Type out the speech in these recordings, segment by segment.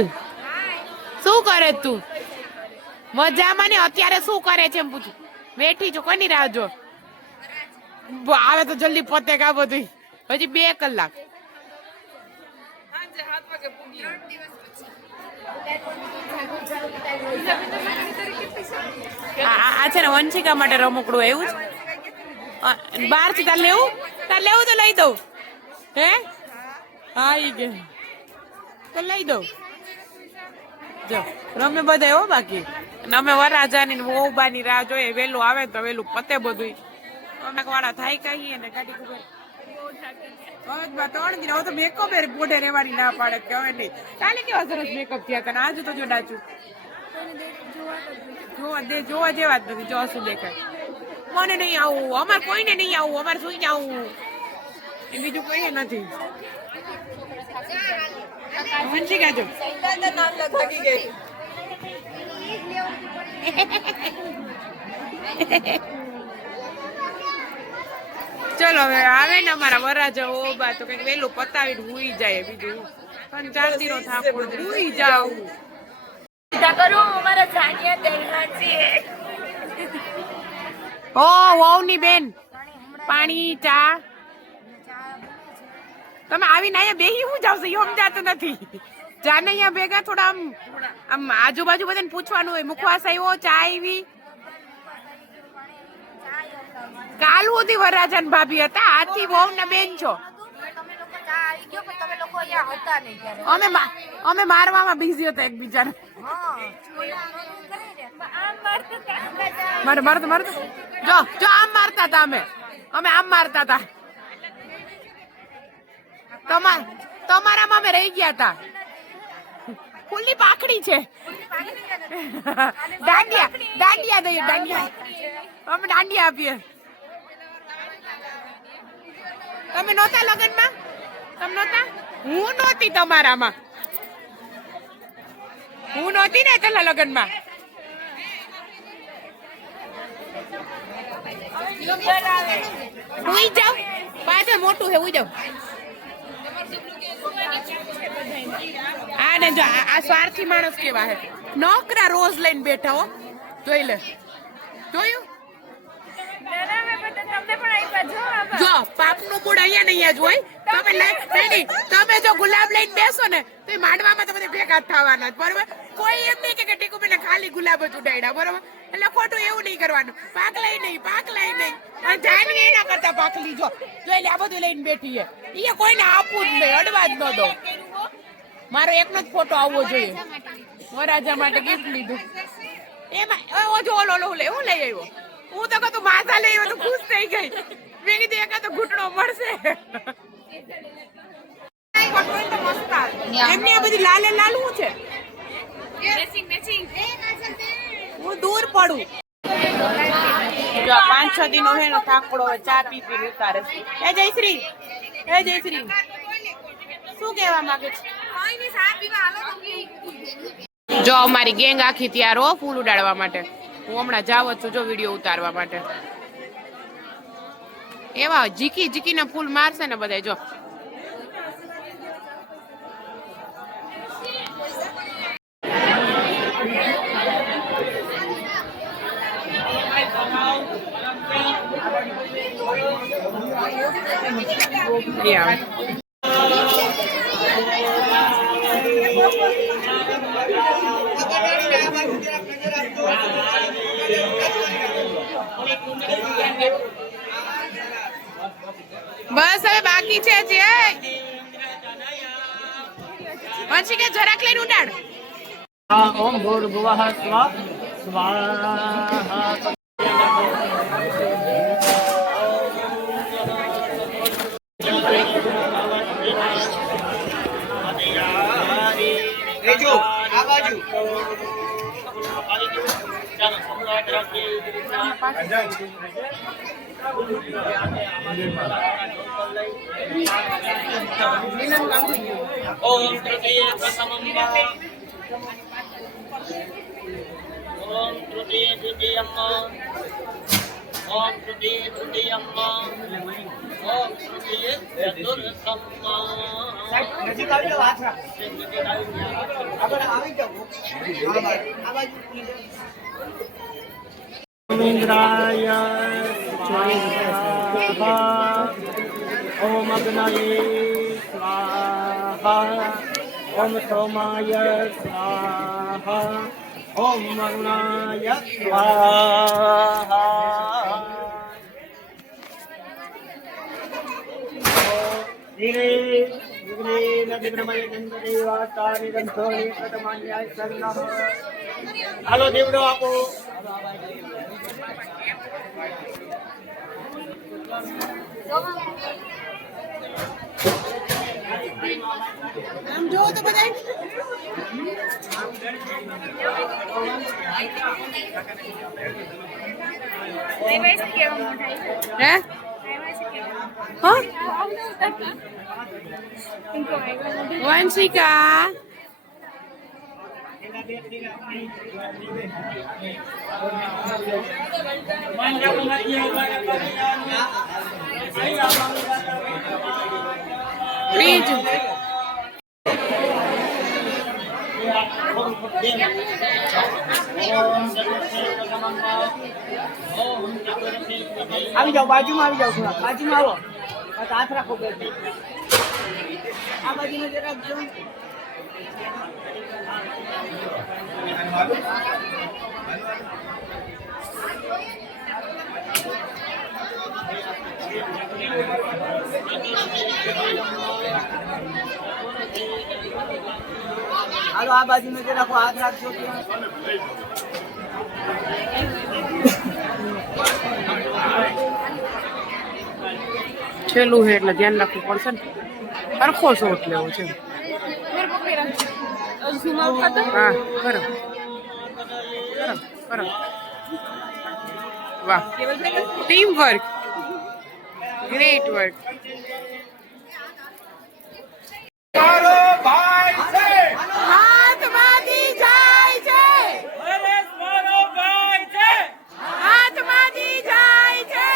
બોલ શું કરે તું? મજામાં ને અત્યારે શું કરે છે એમ પૂછું. બેઠી છું, કોની રાહ જો? આવે તો જલ્દી પતે કા બધું. હજી 2 કલાક. આ છે ને વંશિકા માટે રમકડું એવું જ 12 થી તાર લેવું તો લઈ દઉં. હે હા ઈ કે તો લઈ દઉં. જો રમે બધા હો બાકી અમે વરરાજાની વહુબાની રાહ જોઈએ. વેલું આવે તો વેલું પતે બધું. અમે વાળા થાય કહીએ ને ગાડી ખબર હવે 3 દિન હવે તો મેકઅપ પોઢે રેવાની ના પાડે કે હવે નહીં. કાલે કેવા સરસ મેકઅપ થયા હતા. આજે તો જો ડાચું જોવા જેવા જ નથી. જો શું દેખાય. મને નહીં આવું, અમારે કોઈને નહીં આવું, અમારે સુઈને આવું એ બીજું કઈ નથી. વંશિકા જો ચલો હવે આવે ને અમારા વરરાજા ઓબા તો કઈક વેલું પતાવીને હુઈ જાય. બીજું પણ 4 દિનો થાક હુઈ જાવ. ઓ વહુની બેન પાણી ચા તમે આવીને અહીંયા બેહી હું જાવ છો એ સમજાતું નથી. જાને અહીંયા ભેગા થોડા આમ આજુબાજુ બધાને પૂછવાનું હોય. મુખવાસ આવ્યો, ચા આવી. કાલ સુધી વરરાજા ને ભાભી હતા, આથી વહુ ને બેન છો. અમે મારવામાં બિઝી હતા એકબીજાને. મારતો જો આમ મારતા હતા. અમે આમ મારતા હતા. તમારામાં અમે રહી ગયા હતા. ફૂલની પાખડી છે. દાંડિયા દઈએ. અમે દાંડિયા આપીએ. તમે નહોતા લગ્નમાં? તમે નહોતા? હું નહોતી તમારામાં. હું નહોતી ને પેલા લગ્નમાં. હુઈ જાવ પાછળ મોટું છે. હુઈ જાવ. આ ને જો આ સ્વાર્થી માણસ કેવા હે. નોકરા રોજ લઈને બેઠા હો. જોઈ લે. જોયું? જો પાપનું મૂળ અહીંયા જ હોય. તમે જો ગુલાબ લઈને બેસો ને તો માંડવામાં તો બધા ભેગા થવાના. બરોબર? કોઈ એમ નહીં કે ટીકુબેને ખાલી ગુલાબ જ ઉડાડ્યા. બરોબર? એટલે ખોટું એવું નહીં કરવાનું. પાક લઈ નહીં. જાનવી એના કરતા પાકલી જો એટલે આ બધું લઈને બેઠી છે. એ કોઈને આપવું જ નહીં. અડવા જ ન દો. મારો એકનો જ ફોટો આવવો જોઈએ. વરરાજા માટે ગિફ્ટ લીધું. એમાં ઓછો ઓલો હું લઈ આવ્યો. હું તો કહું માથા લઈ આવ્યો તો ખુશ થઈ ગઈ. મેં કીધું એકા તો ઘૂંટણો મળશે. એમને આ બધી લાલ શું છે? હું દૂર પડું. 5-6 દિનો હે ને થાકડો ચા પી ઉતારે. હે જયશ્રી શું કહેવા માંગે છે? જો અમારી ગેંગ આખી તૈયાર હો ફૂલ ઉડાડવા માટે. હું હમણાં જાવ છું જો વિડીયો ઉતારવા માટે. એવા જીકીને ફૂલ મારશે ને બધા. જો બસ હવે બાકી છે. પછી કે જરાક લઈને ઉડાડ. ઓમ ભૂર્ભુવઃ સ્વાહા. આ બાજુ ઓમ તૃતીય પ્રથમમ ઓમ તૃતીય દ્વિતીયમ ઓમ તૃતીય તૃતીયમ ઓમ નજીક આવી જાઓ, હાથ રાખો. આગળ આવી જાઓ. ઇન્દ્રાય સ્વાહા ઓમ અગ્નયે સ્વાહા ઓમ સોમાય સ્વાહા ઓમ અરુણાય સ્વાહા. ધીરે હાલો દીવડો આપો. આમ જોવો તો બધાય હે હા વંશિકા ત્રીજું આવી જાઓ, બાજુમાં આવી જાઓ, થોડા બાજુમાં આવો. હાથ રાખો બે. આ બાજુ નજર રાખજો. હાલો આ બાજુ નજર રાખો, હાથ રાખજો. છેલ્લું છે એટલે ધ્યાન રાખવું પડશે ને. સરખો શોટ લેવો છે. હા કરો કરો કરો. વાહ, ટીમ વર્ક, ગ્રેટ વર્ક. હાથમાંથી જાય છે, હાથમાંથી જાય છે,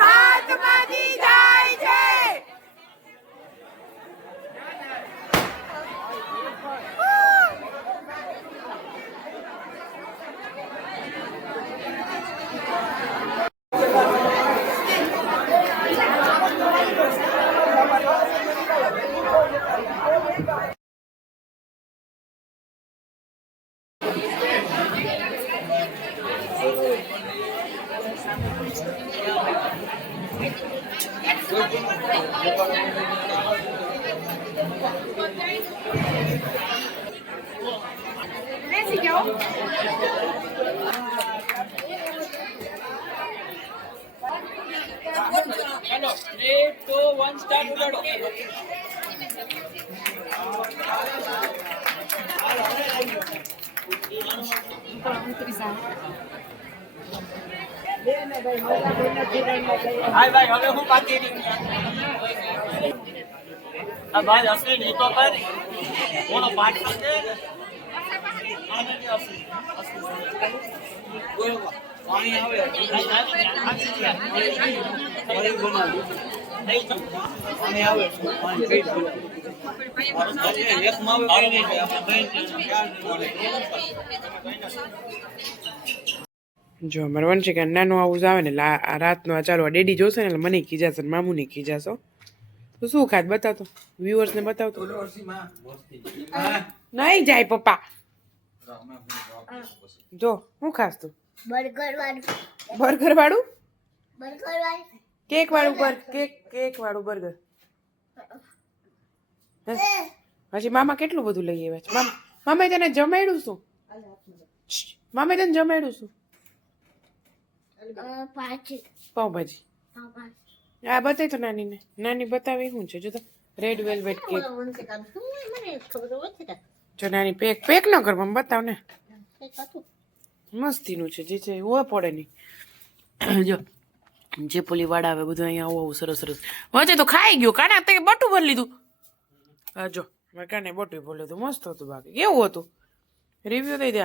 હાથમાંથી જાય છે. બેસી જાઓ. ચાલો 3, 2, 1 સ્ટાર્ટ ઉડાડો. હાય ભાઈ, હવે હું બાકી રહી. આ ભાઈ હશે ને તો કર. બોલો પાઠ કરજે. આનંદ હશે. બોલો પાણી આવે. પાણી બનાવી. પાણી આવે. પાણી પી લો. એક માં આવે નહીં. જો અમારે વંશિકા નાનું આવું જ આવે ને આ રાતનો આ ચાલો ડેડી જોશે ને એટલે મને ખીજાશે ને મામુને ખીજાશો. તો શું ખાત બતાવતો, વ્યુઅર્સને બતાવતો. નહીં જાય પપ્પા. જો શું ખાસ તું? બર્ગર વાળું બર્ગર વાળું, બર્ગર વાળું કેક વાળું કેક વાળું બર્ગર. હજી મામા કેટલું બધું લઈ આવ્યા છે. મામાએ તને જમાડ્યું શું? મામાએ તને જમાડ્યું શું? પાછી પાવભાજી. આ બતાવી તો નાનીને. નાની બતાવી શું છે? જો તો રેડ વેલ્વેટ કેક. જો નાની પેક ન કર, મને બતાવ ને. મસ્તીનું છે જે છે એવું પડે નહીં. જો જે પોલી વાળા આવે બધું અહીંયા આવું સરસ સરસ. વચ્ચે તો ખાઈ ગયો કાના, તે બટું ભરી લીધું. હા જો મેં કાને બટું ભરી લીધું, મસ્ત હતું. બાકી કેવું હતું? રિવ્યુ દઈ દે.